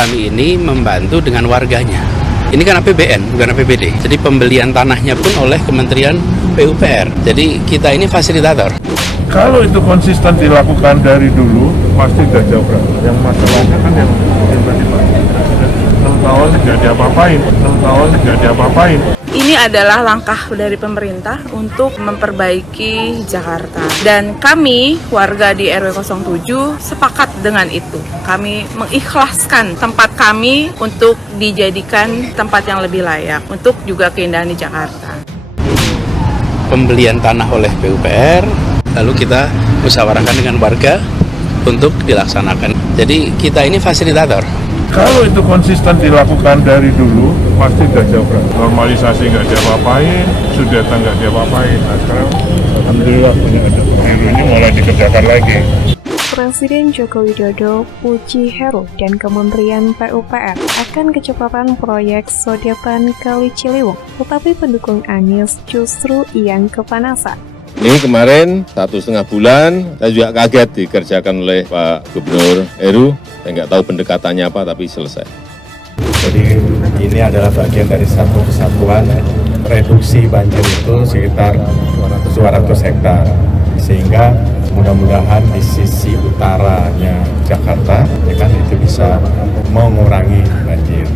kami ini membantu dengan warganya. Ini kan APBN, bukan APBD. Jadi pembelian tanahnya pun oleh Kementerian PUPR. Jadi kita ini fasilitator. Kalau itu konsisten dilakukan dari dulu, pasti gak jauh berapa. Yang masalahnya kan yang tiba-tiba 6 tahun tidak diapa-apain. Ini adalah langkah dari pemerintah untuk memperbaiki Jakarta. Dan kami, warga di RW 07, sepakat dengan itu. Kami mengikhlaskan tempat kami untuk dijadikan tempat yang lebih layak, untuk juga keindahan di Jakarta. Pembelian tanah oleh PUPR, lalu kita musyawarahkan dengan warga untuk dilaksanakan. Jadi kita ini fasilitator. Kalau itu konsisten dilakukan dari dulu, pasti gak jauh berapa. Normalisasi gak diapa-apain, sudetan gak diapa-apain. Nah sekarang, alhamdulillah punya ada ini mulai dikerjakan lagi. Presiden Joko Widodo puji Heru dan Kementerian PUPR akan kecepatan proyek sodetan Kali Ciliwung, tetapi pendukung Anies justru yang kepanasan. Ini kemarin 1,5 bulan, saya juga kaget dikerjakan oleh Pak Gubernur Heru. Saya nggak tahu pendekatannya apa, tapi selesai. Jadi ini adalah bagian dari satu kesatuan. Reduksi banjir itu sekitar 200 hektar. Sehingga mudah-mudahan di sisi utaranya Jakarta, ya kan, itu bisa mengurangi banjir.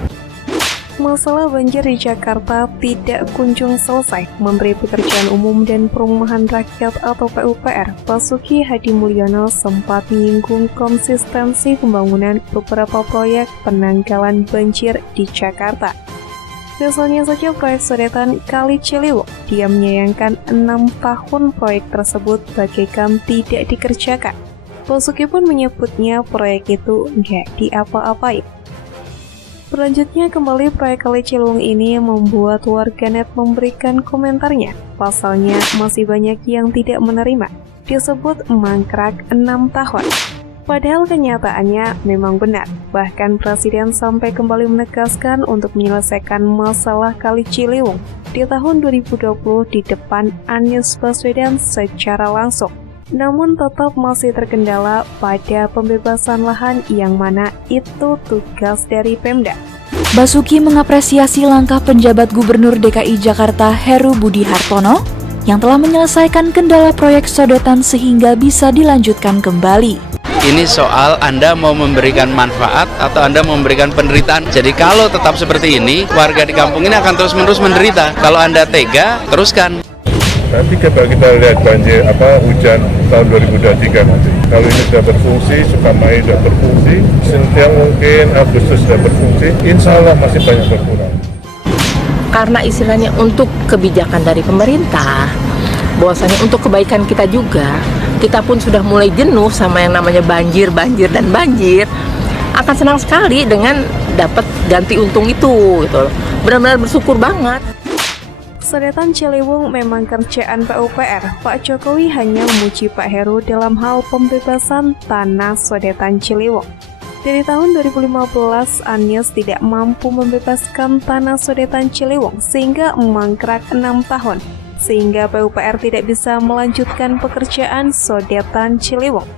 Masalah banjir di Jakarta tidak kunjung selesai. Menteri Pekerjaan Umum dan Perumahan Rakyat atau PUPR, Basuki Hadi Mulyono sempat menyinggung konsistensi pembangunan beberapa proyek penanggalan banjir di Jakarta. Misalnya saja proyek sodetan Kali Ciliwung, dia menyayangkan 6 tahun proyek tersebut bagaikan tidak dikerjakan. Basuki pun menyebutnya proyek itu nggak diapa-apain. Selanjutnya kembali proyek Kali Ciliwung ini membuat warganet memberikan komentarnya. Pasalnya masih banyak yang tidak menerima. Disebut mangkrak 6 tahun. Padahal kenyataannya memang benar. Bahkan Presiden sampai kembali menegaskan untuk menyelesaikan masalah Kali Ciliwung di tahun 2020 di depan Anies Baswedan secara langsung. Namun tetap masih terkendala pada pembebasan lahan yang mana itu tugas dari Pemda. Basuki mengapresiasi langkah penjabat Gubernur DKI Jakarta Heru Budi Hartono yang telah menyelesaikan kendala proyek sodetan sehingga bisa dilanjutkan kembali. Ini soal Anda mau memberikan manfaat atau Anda mau memberikan penderitaan. Jadi kalau tetap seperti ini, warga di kampung ini akan terus-menerus menderita. Kalau Anda tega, teruskan. Nanti kita lihat banjir hujan tahun 2023 nanti. Kalau ini sudah berfungsi, Sukamai sudah berfungsi, Sentiang mungkin Agustus sudah berfungsi, insya Allah masih banyak berkurang. Karena istilahnya untuk kebijakan dari pemerintah, bahwasanya untuk kebaikan kita juga, kita pun sudah mulai jenuh sama yang namanya banjir, akan senang sekali dengan dapat ganti untung itu, gitu. Benar-benar bersyukur banget. Sodetan Ciliwung memang kerjaan PUPR. Pak Jokowi hanya memuji Pak Heru dalam hal pembebasan tanah sodetan Ciliwung. Dari tahun 2015, Anies tidak mampu membebaskan tanah sodetan Ciliwung sehingga mangkrak 6 tahun. Sehingga PUPR tidak bisa melanjutkan pekerjaan sodetan Ciliwung.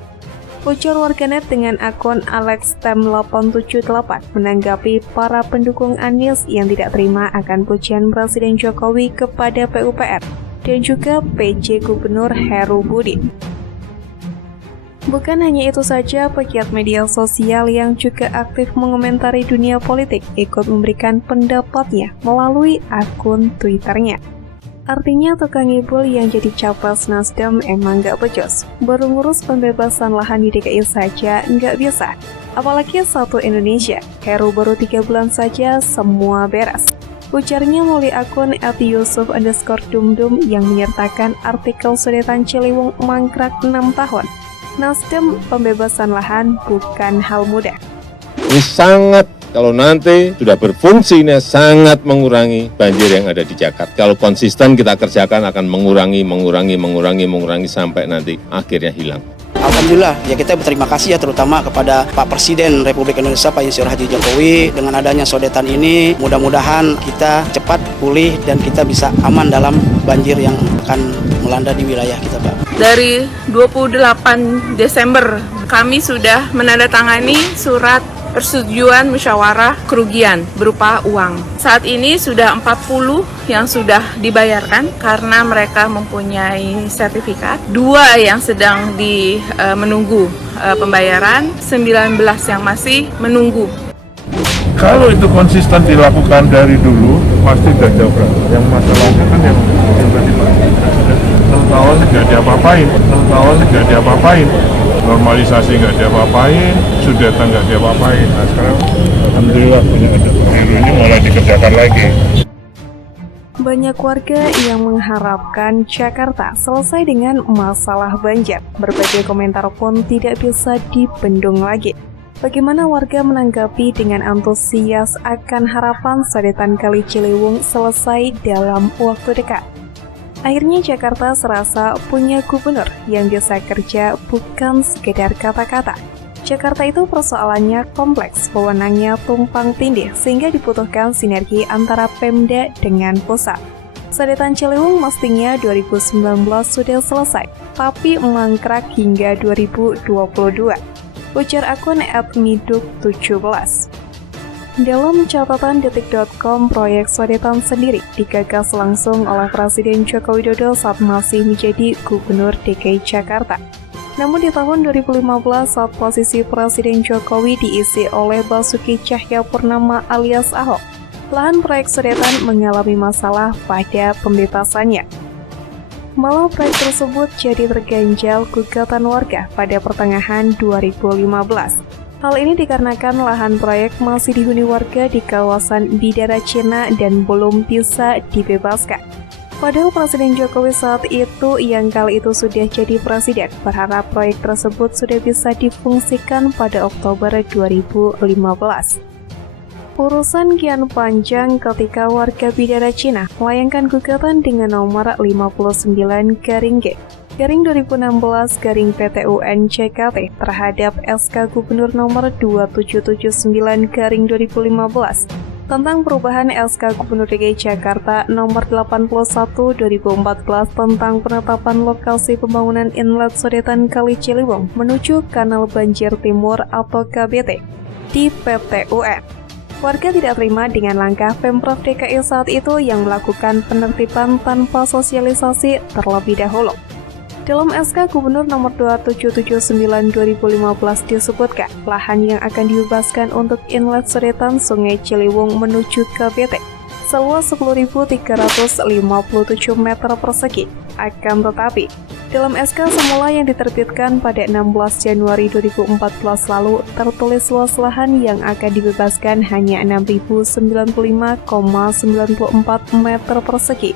Ujar warganet dengan akun AlexTem878 menanggapi para pendukung Anies yang tidak terima akan pujian Presiden Jokowi kepada PUPR dan juga PJ Gubernur Heru Budi. Bukan hanya itu saja, pegiat media sosial yang juga aktif mengomentari dunia politik ikut memberikan pendapatnya melalui akun Twitternya. Artinya tukang ngibul yang jadi capres Nasdem emang gak becus. Baru ngurus pembebasan lahan di DKI saja nggak bisa. Apalagi satu Indonesia. Heru baru 3 bulan saja semua beres. Ujarnya melalui akun @yusuf_dumdum yang menyertakan artikel sodetan Ciliwung mangkrak 6 tahun. Nasdem pembebasan lahan bukan hal mudah. Ini sangat, kalau nanti sudah berfungsi, ini sangat mengurangi banjir yang ada di Jakarta. Kalau konsisten kita kerjakan akan mengurangi sampai nanti akhirnya hilang. Alhamdulillah, ya kita berterima kasih ya terutama kepada Pak Presiden Republik Indonesia Pak Yusril Haji Jokowi. Dengan adanya sodetan ini, mudah-mudahan kita cepat pulih dan kita bisa aman dalam banjir yang akan melanda di wilayah kita, Pak. Dari 28 Desember, kami sudah menandatangani surat persetujuan musyawarah kerugian berupa uang. Saat ini sudah 40 yang sudah dibayarkan karena mereka mempunyai sertifikat, 2 yang sedang menunggu pembayaran, 19 yang masih menunggu. Kalau itu konsisten dilakukan dari dulu, pasti udah jauh. Yang masalahnya kan yang tadi Pak, 6 tahun nggak diapa-apain, normalisasi nggak diapa-apain, sudetan nggak diapa-apain. Nah sekarang alhamdulillah punya ada pemilu ini mulai dikerjakan lagi. Banyak warga yang mengharapkan Jakarta selesai dengan masalah banjir. Berbagai komentar pun tidak bisa dibendung lagi. Bagaimana warga menanggapi dengan antusias akan harapan sodetan Kali Ciliwung selesai dalam waktu dekat? Akhirnya Jakarta serasa punya gubernur yang bisa kerja bukan sekedar kata-kata. Jakarta itu persoalannya kompleks, wewenangnya tumpang tindih, sehingga dibutuhkan sinergi antara Pemda dengan pusat. Sodetan Ciliwung mestinya 2019 sudah selesai, tapi mangkrak hingga 2022. Ujar akun @miduk17. Dalam catatan detik.com, proyek sodetan sendiri digagas langsung oleh Presiden Joko Widodo saat masih menjadi Gubernur DKI Jakarta. Namun di tahun 2015 saat posisi Presiden Jokowi diisi oleh Basuki Cahayapurnama alias Ahok, lahan proyek sodetan mengalami masalah pada pembebasannya. Malah proyek tersebut jadi terganjal gugatan warga pada pertengahan 2015. Hal ini dikarenakan lahan proyek masih dihuni warga di kawasan Bidara Cina dan belum bisa dibebaskan. Padahal Presiden Jokowi saat itu yang kali itu sudah jadi presiden berharap proyek tersebut sudah bisa difungsikan pada Oktober 2015. Urusan kian panjang ketika warga Bidara Cina melayangkan gugatan dengan nomor 59-2016-PTUN-JKT terhadap SK Gubernur nomor 2779-2015 tentang perubahan SK Gubernur DKI Jakarta nomor 81-2014 tentang penetapan lokasi pembangunan inlet sodetan Kali Ciliwung menuju Kanal Banjir Timur atau KBT di PTUN. Warga tidak terima dengan langkah Pemprov DKI saat itu yang melakukan penertiban tanpa sosialisasi terlebih dahulu. Dalam SK Gubernur nomor 2779/2015 disebutkan, lahan yang akan dibebaskan untuk inlet sodetan Sungai Ciliwung menuju KBT seluas 10.357 meter persegi. Akan tetapi, dalam SK semula yang diterbitkan pada 16 Januari 2014 lalu, tertulis luas lahan yang akan dibebaskan hanya 6.095,94 meter persegi.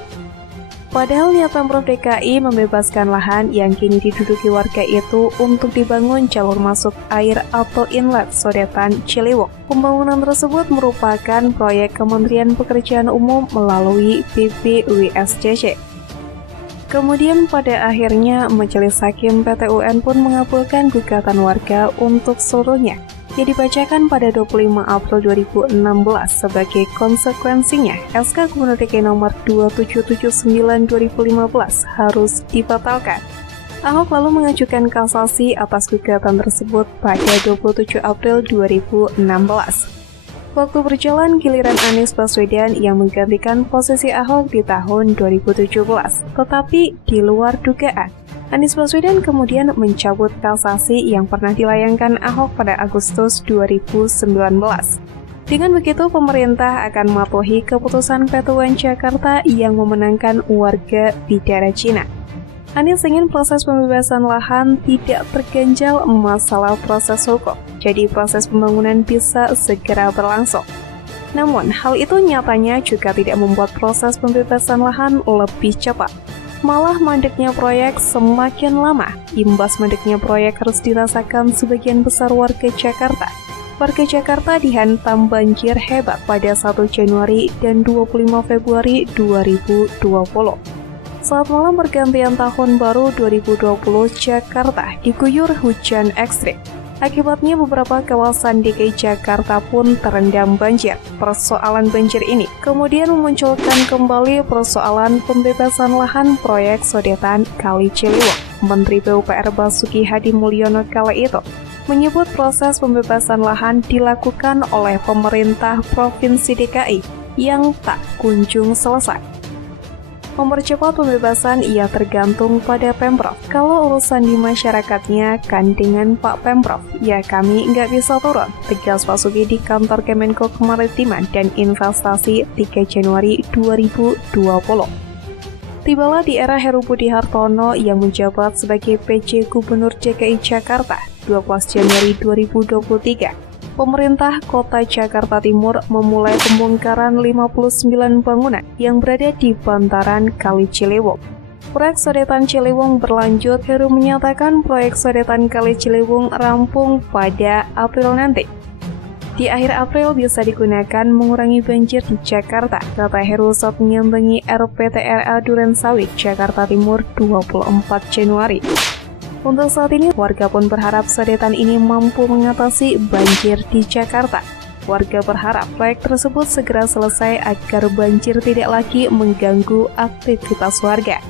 Padahal niat Pemprov DKI membebaskan lahan yang kini diduduki warga itu untuk dibangun jalur masuk air atau inlet sodetan Ciliwung. Pembangunan tersebut merupakan proyek Kementerian Pekerjaan Umum melalui BPWSCC. Kemudian pada akhirnya Majelis Hakim PTUN pun mengabulkan gugatan warga untuk seluruhnya yang dibacakan pada 25 April 2016. Sebagai konsekuensinya, SK Gubernur DKI nomor 2779/2015 harus dibatalkan. Ahok lalu mengajukan kasasi atas gugatan tersebut pada 27 April 2016. Waktu berjalan, giliran Anies Baswedan yang menggantikan posisi Ahok di tahun 2017. Tetapi di luar dugaan, Anies Baswedan kemudian mencabut kasasi yang pernah dilayangkan Ahok pada Agustus 2019. Dengan begitu, pemerintah akan mematuhi keputusan PTUN Jakarta yang memenangkan warga Bidara Cina. Anies ingin proses pembebasan lahan tidak terganjal masalah proses hukum, jadi proses pembangunan bisa segera berlangsung. Namun, hal itu nyatanya juga tidak membuat proses pembebasan lahan lebih cepat. Malah mandeknya proyek semakin lama. Imbas mandeknya proyek harus dirasakan sebagian besar warga Jakarta. Warga Jakarta dihantam banjir hebat pada 1 Januari dan 25 Februari 2020. Saat malam pergantian tahun baru 2020, Jakarta diguyur hujan ekstrim. Akibatnya beberapa kawasan DKI Jakarta pun terendam banjir. Persoalan banjir ini kemudian memunculkan kembali persoalan pembebasan lahan proyek sodetan Kali Ciliwung. Menteri PUPR Basuki Hadimulyono kala itu menyebut proses pembebasan lahan dilakukan oleh pemerintah Provinsi DKI yang tak kunjung selesai. Mempercepat pembebasan ia tergantung pada Pemprov. Kalau urusan di masyarakatnya kan dengan Pak Pemprov, ya kami nggak bisa turun, tegas Basuki di kantor Kemenko Kemaritiman dan Investasi 3 Januari 2020. Tibalah di era Heru Budi Hartono yang menjabat sebagai PJ Gubernur DKI Jakarta 12 Januari 2023. Pemerintah Kota Jakarta Timur memulai pembongkaran 59 bangunan yang berada di bantaran Kali Ciliwung. Proyek Sodetan Ciliwung berlanjut. Heru menyatakan proyek Sodetan Kali Ciliwung rampung pada April nanti. Di akhir April bisa digunakan mengurangi banjir di Jakarta, kata Heru saat menyambangi RPTRA Durensawit, Jakarta Timur 24 Januari. Untuk saat ini, warga pun berharap sodetan ini mampu mengatasi banjir di Jakarta. Warga berharap proyek tersebut segera selesai agar banjir tidak lagi mengganggu aktivitas warga.